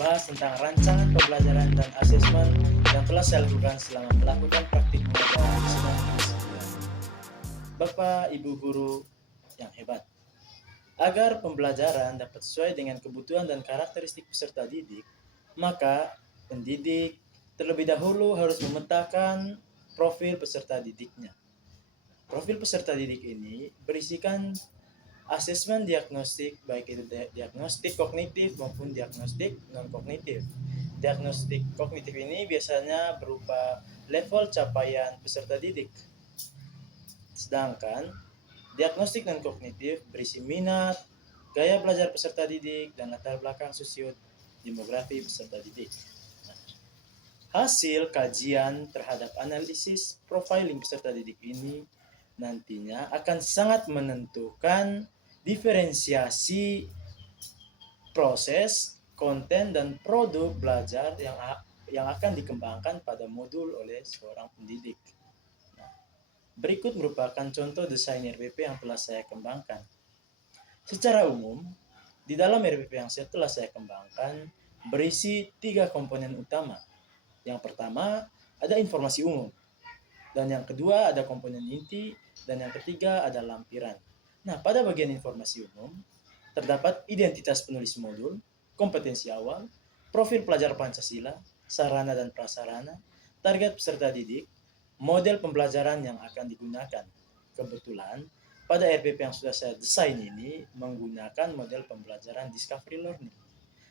membahas tentang rancangan pembelajaran dan asesmen yang telah saya lakukan selama melakukan praktik mengajar di 1999. Bapak Ibu guru yang hebat, agar pembelajaran dapat sesuai dengan kebutuhan dan karakteristik peserta didik, maka pendidik terlebih dahulu harus memetakan profil peserta didiknya. Profil peserta didik ini berisikan asesmen diagnostik, baik itu diagnostik kognitif maupun diagnostik non-kognitif. Diagnostik kognitif ini biasanya berupa level capaian peserta didik. Sedangkan diagnostik non-kognitif berisi minat, gaya belajar peserta didik, dan latar belakang sosio-demografi peserta didik. Hasil kajian terhadap analisis profiling peserta didik ini nantinya akan sangat menentukan diferensiasi proses, konten, dan produk belajar yang akan dikembangkan pada modul oleh seorang pendidik. Berikut merupakan contoh desain RPP yang telah saya kembangkan. Secara umum, di dalam RPP yang telah saya kembangkan berisi 3 komponen utama. Yang pertama ada informasi umum, dan yang kedua ada komponen inti, dan yang ketiga ada lampiran. Nah, pada bagian informasi umum, terdapat identitas penulis modul, kompetensi awal, profil pelajar Pancasila, sarana dan prasarana, target peserta didik, model pembelajaran yang akan digunakan. Kebetulan, pada RPP yang sudah saya desain ini menggunakan model pembelajaran discovery learning.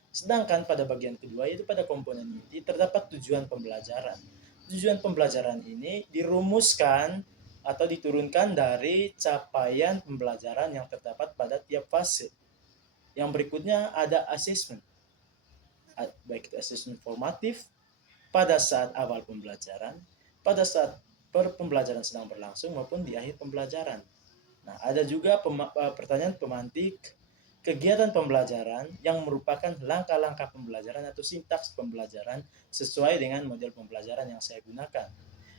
Sedangkan pada bagian kedua, yaitu pada komponen inti, terdapat tujuan pembelajaran. Tujuan pembelajaran ini dirumuskan atau diturunkan dari capaian pembelajaran yang terdapat pada tiap fase. Yang berikutnya ada assessment, baik itu assessment formatif pada saat awal pembelajaran, pada saat pembelajaran sedang berlangsung, maupun di akhir pembelajaran. Nah, ada juga pertanyaan pemantik kegiatan pembelajaran yang merupakan langkah-langkah pembelajaran atau sintaks pembelajaran sesuai dengan model pembelajaran yang saya gunakan.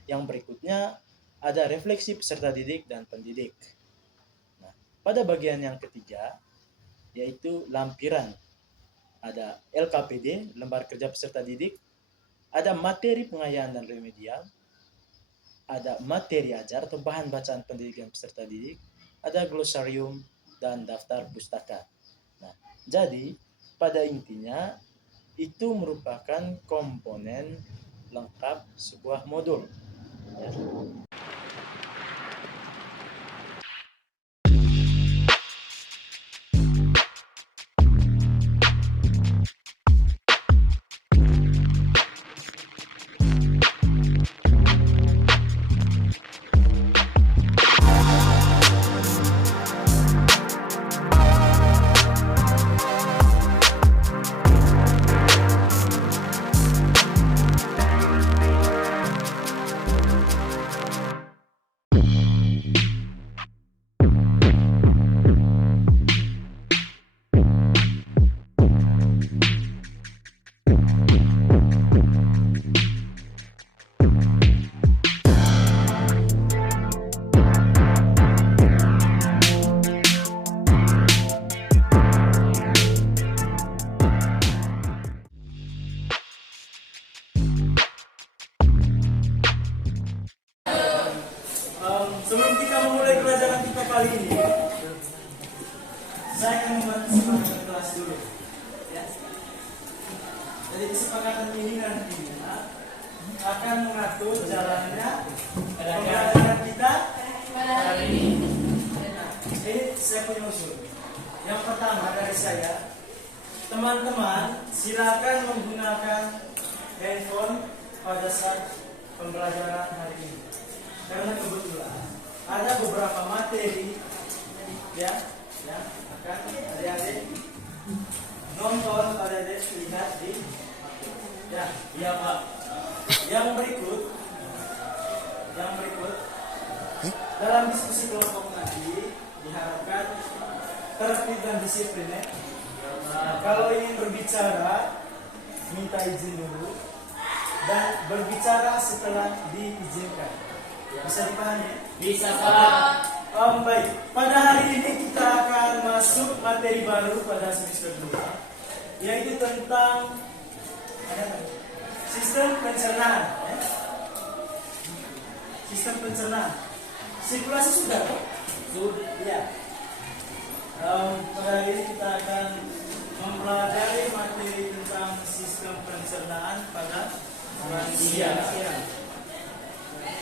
Yang berikutnya ada refleksi peserta didik dan pendidik. Nah, pada bagian yang ketiga, yaitu lampiran, ada LKPD, lembar kerja peserta didik, ada materi pengayaan dan remedial, ada materi ajar atau bahan bacaan pendidikan peserta didik, ada glosarium, dan daftar pustaka. Nah, jadi pada intinya itu merupakan komponen lengkap sebuah modul. Ya. Sebelum kita memulai pelajaran kita kali ini, saya akan membantu sebagian kelas dulu. Ya. Jadi kesepakatan ini nantinya akan mengatur jalannya pembelajaran kita hari ini. Nah, ini saya punya usul. Yang pertama dari saya, teman-teman silakan menggunakan handphone pada saat pembelajaran hari ini. Karena kebetulan ada beberapa materi yang akan adik-adik nonton, adik-adik lihat di ya Pak. Yang berikut dalam diskusi kelompok nanti diharapkan tertib dan disiplin ya. Kalau ingin berbicara minta izin dulu dan berbicara setelah diizinkan. Bisa dipahami? Bisa, Pak. Baik, pada hari ini kita akan masuk materi baru pada semester 2, yaitu tentang pencernaan. Ya. Sistem pencernaan. Sirkulasi sudah kok? Sudah. Ya. Pada hari ini kita akan mempelajari materi tentang sistem pencernaan pada manusia.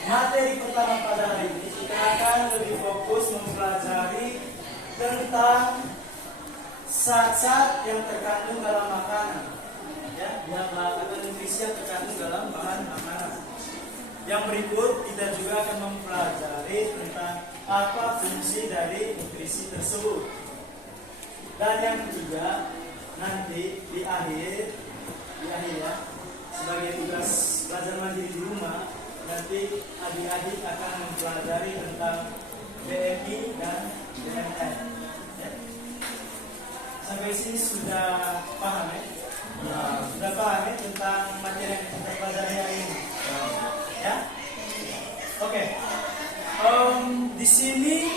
Materi pertama pada hari ini kita akan lebih fokus mempelajari tentang zat-zat yang terkandung dalam makanan, ya, yang makanan nutrisi yang terkandung dalam bahan makanan. Yang berikut kita juga akan mempelajari tentang apa fungsi dari nutrisi tersebut. Dan yang ketiga, nanti di akhir ya, sebagai tugas belajar mandiri di rumah, nanti adik-adik akan mempelajari tentang BMI dan BMN. Ya. Sampai sini sudah paham ya? Sudah paham ya tentang materi yang kita pelajari hari ini? Ya? Oke. Di sini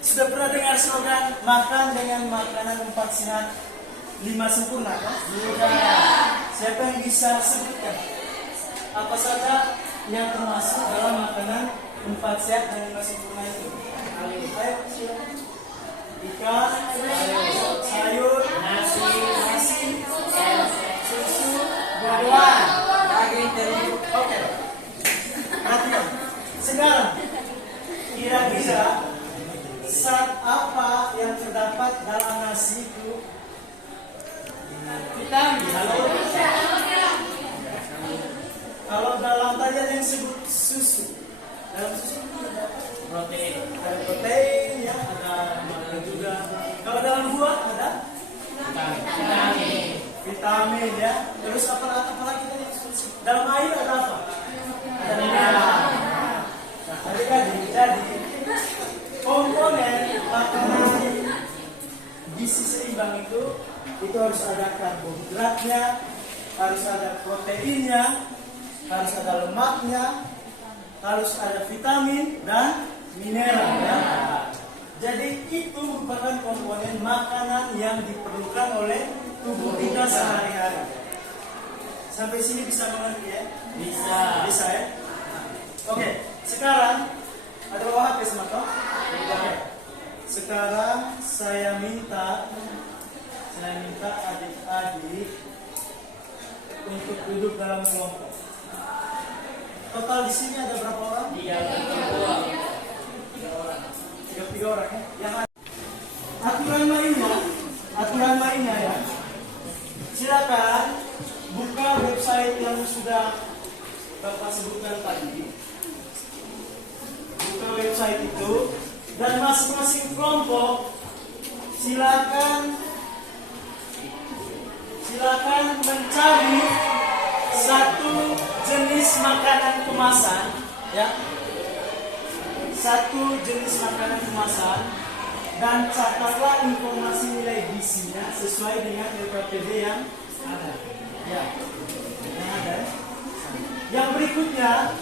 sudah pernah dengar slogan makan dengan makanan 4 sehat 5 sempurna kan? Sudah. Siapa yang bisa sebutkan apa saja yang termasuk dalam makanan 4 sehat dan 5 sempurna itu? Ayo, silakan. Ikan, sayur, nasi, susu, buah-buahan, daging, telur. Oke. Perhatikan. Sekarang, kira-kira zat apa yang terdapat dalam nasi itu? Vitamin. Kalau dalam tadi ada yang sebut susu. Dalam susu itu terdapat protein. Ada protein, ya, ada makanan juga. Kalau dalam buah ada vitamin, ya. Terus apa lagi tadi? Dalam air ada apa? Ada mineral. Nah, jadi komponen makanan gizi seimbang itu harus ada karbohidratnya, harus ada proteinnya, harus ada lemaknya, harus ada vitamin dan mineral. Ya. Jadi itu merupakan komponen makanan yang diperlukan oleh tubuh kita sehari-hari. Sampai sini bisa mengerti ya? Bisa ya? Oke, sekarang ada bawa HP semata? Oke. Sekarang saya minta adik-adik untuk duduk dalam kelompok. Total di sini ada berapa orang? 3 orang. 3 orang ya. Yang ada. Aturan mainnya ya. Silakan buka website yang sudah Bapak sebutkan tadi. Buka website itu dan masing-masing kelompok silakan mencari satu jenis makanan kemasan, ya. Satu jenis makanan kemasan dan catatlah informasi nilai gizinya sesuai dengan LPPD yang ada. Ya. Yang ada. Yang berikutnya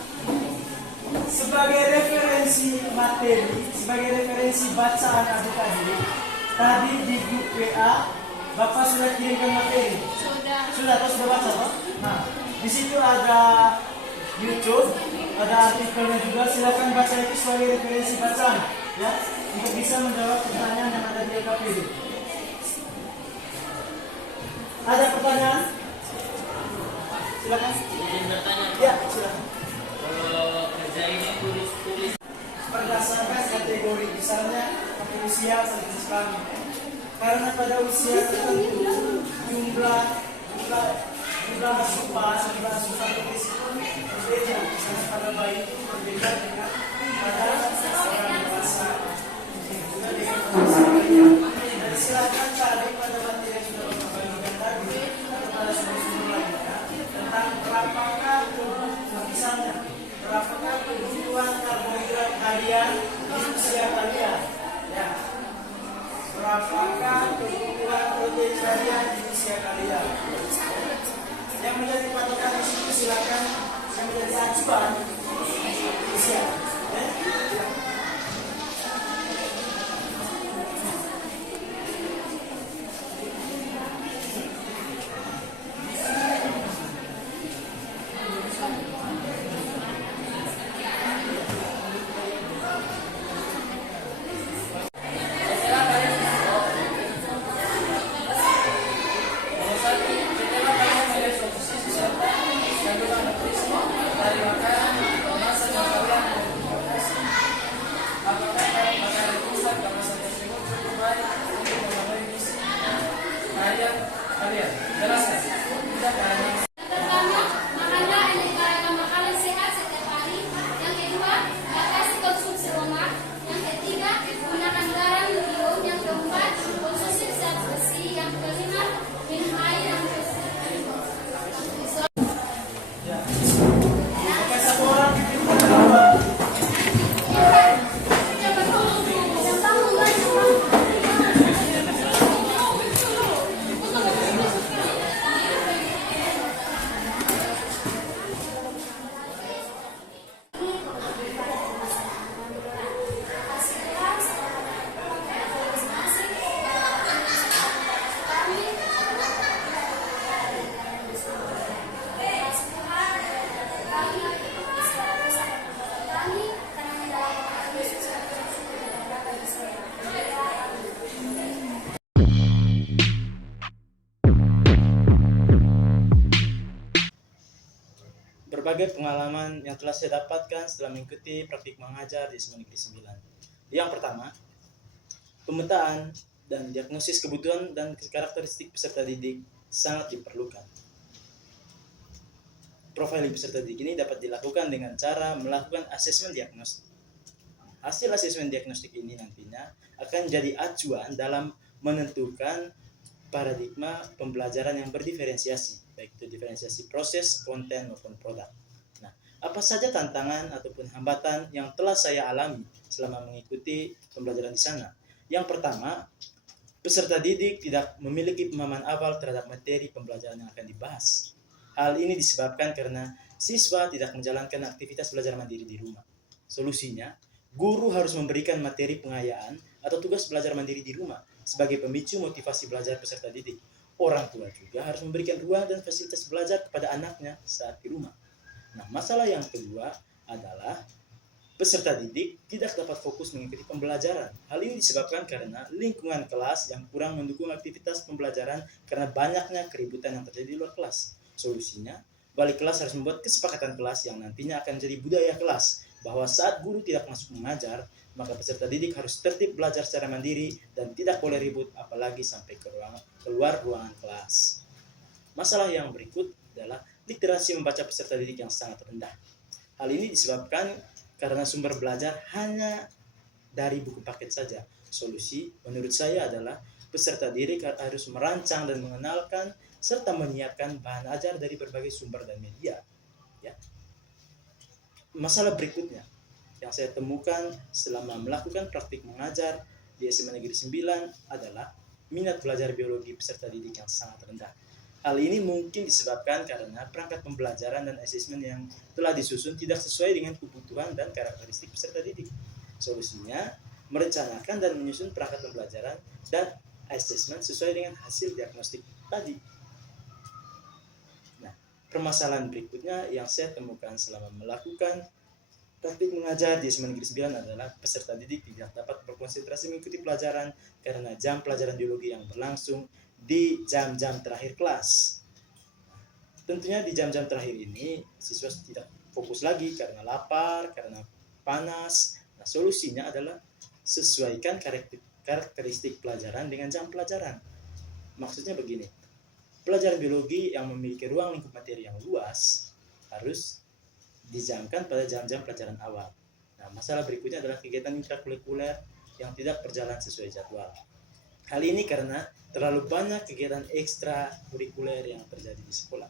sebagai referensi materi, sebagai referensi bacaan adik-adik, tadi di grup WA Bapak sudah kirimkan materi. Sudah baca, Pak? Nah, di situ ada YouTube, ada artikelnya juga. Silakan baca itu sebagai referensi bacaan, ya, untuk bisa menjawab pertanyaan yang ada di LKPD. Ada pertanyaan? Silakan. Ya, silakan. Kalau kerja ini tulis Berdasarkan kategori, misalnya usia sampai sekarang. Karena pada usia tertentu jumlah asupan nutrisi itu berbeda. Misalnya pada bayi itu berbeda dengan pada orang dewasa. Juga dengan lainnya. Dan silakan cari pada materi yang sudah Bapak bagikan tadi atau pada sumber-sumber lainnya tentang berapakah misalnya berapakah kebutuhan karbohidrat harian di usia kalian. Ya. Berapakah kebutuhan protein harian di usia kalian? Yang menjadi patokan di situ silakan yang menjadi acuan usia. Ya. berbagai pengalaman yang telah saya dapatkan setelah mengikuti praktik mengajar di SMA Negeri 9. Yang pertama, pemetaan dan diagnosis kebutuhan dan karakteristik peserta didik sangat diperlukan. Profiling peserta didik ini dapat dilakukan dengan cara melakukan asesmen diagnostik. Hasil asesmen diagnostik ini nantinya akan jadi acuan dalam menentukan paradigma pembelajaran yang berdiferensiasi, baik itu diferensiasi proses, konten, maupun produk. Nah, apa saja tantangan ataupun hambatan yang telah saya alami selama mengikuti pembelajaran di sana? Yang pertama, peserta didik tidak memiliki pemahaman awal terhadap materi pembelajaran yang akan dibahas. Hal ini disebabkan karena siswa tidak menjalankan aktivitas belajar mandiri di rumah. Solusinya, guru harus memberikan materi pengayaan atau tugas belajar mandiri di rumah sebagai pemicu motivasi belajar peserta didik. Orang tua juga harus memberikan ruang dan fasilitas belajar kepada anaknya saat di rumah. Nah, masalah yang kedua adalah peserta didik tidak dapat fokus mengikuti pembelajaran. Hal ini disebabkan karena lingkungan kelas yang kurang mendukung aktivitas pembelajaran karena banyaknya keributan yang terjadi di luar kelas. Solusinya, wali kelas harus membuat kesepakatan kelas yang nantinya akan jadi budaya kelas, bahwa saat guru tidak masuk mengajar, maka peserta didik harus tertib belajar secara mandiri dan tidak boleh ribut apalagi sampai keluar ruangan kelas. Masalah yang berikut adalah literasi membaca peserta didik yang sangat rendah. Hal ini disebabkan karena sumber belajar hanya dari buku paket saja. Solusi menurut saya adalah peserta didik harus merancang dan mengenalkan serta menyiapkan bahan ajar dari berbagai sumber dan media. Ya. Masalah berikutnya yang saya temukan selama melakukan praktik mengajar di SMA Negeri 9 adalah minat belajar biologi peserta didik yang sangat rendah. Hal ini mungkin disebabkan karena perangkat pembelajaran dan asesmen yang telah disusun tidak sesuai dengan kebutuhan dan karakteristik peserta didik. Solusinya, merencanakan dan menyusun perangkat pembelajaran dan asesmen sesuai dengan hasil diagnostik tadi. Nah, permasalahan berikutnya yang saya temukan selama melakukan praktik mengajar di SMA Negeri 9 adalah peserta didik tidak dapat berkonsentrasi mengikuti pelajaran karena jam pelajaran biologi yang berlangsung di jam-jam terakhir kelas. Tentunya di jam-jam terakhir ini siswa tidak fokus lagi karena lapar, karena panas. Nah, solusinya adalah sesuaikan karakteristik pelajaran dengan jam pelajaran. Maksudnya begini, pelajaran biologi yang memiliki ruang lingkup materi yang luas harus dijamkan pada jam-jam pelajaran awal. Nah, masalah berikutnya adalah kegiatan intrakurikuler yang tidak berjalan sesuai jadwal. Hal ini karena terlalu banyak kegiatan ekstrakurikuler yang terjadi di sekolah.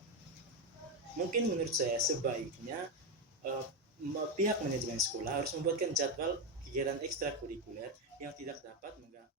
Mungkin menurut saya sebaiknya pihak manajemen sekolah harus membuatkan jadwal kegiatan ekstrakurikuler yang tidak dapat mengganggu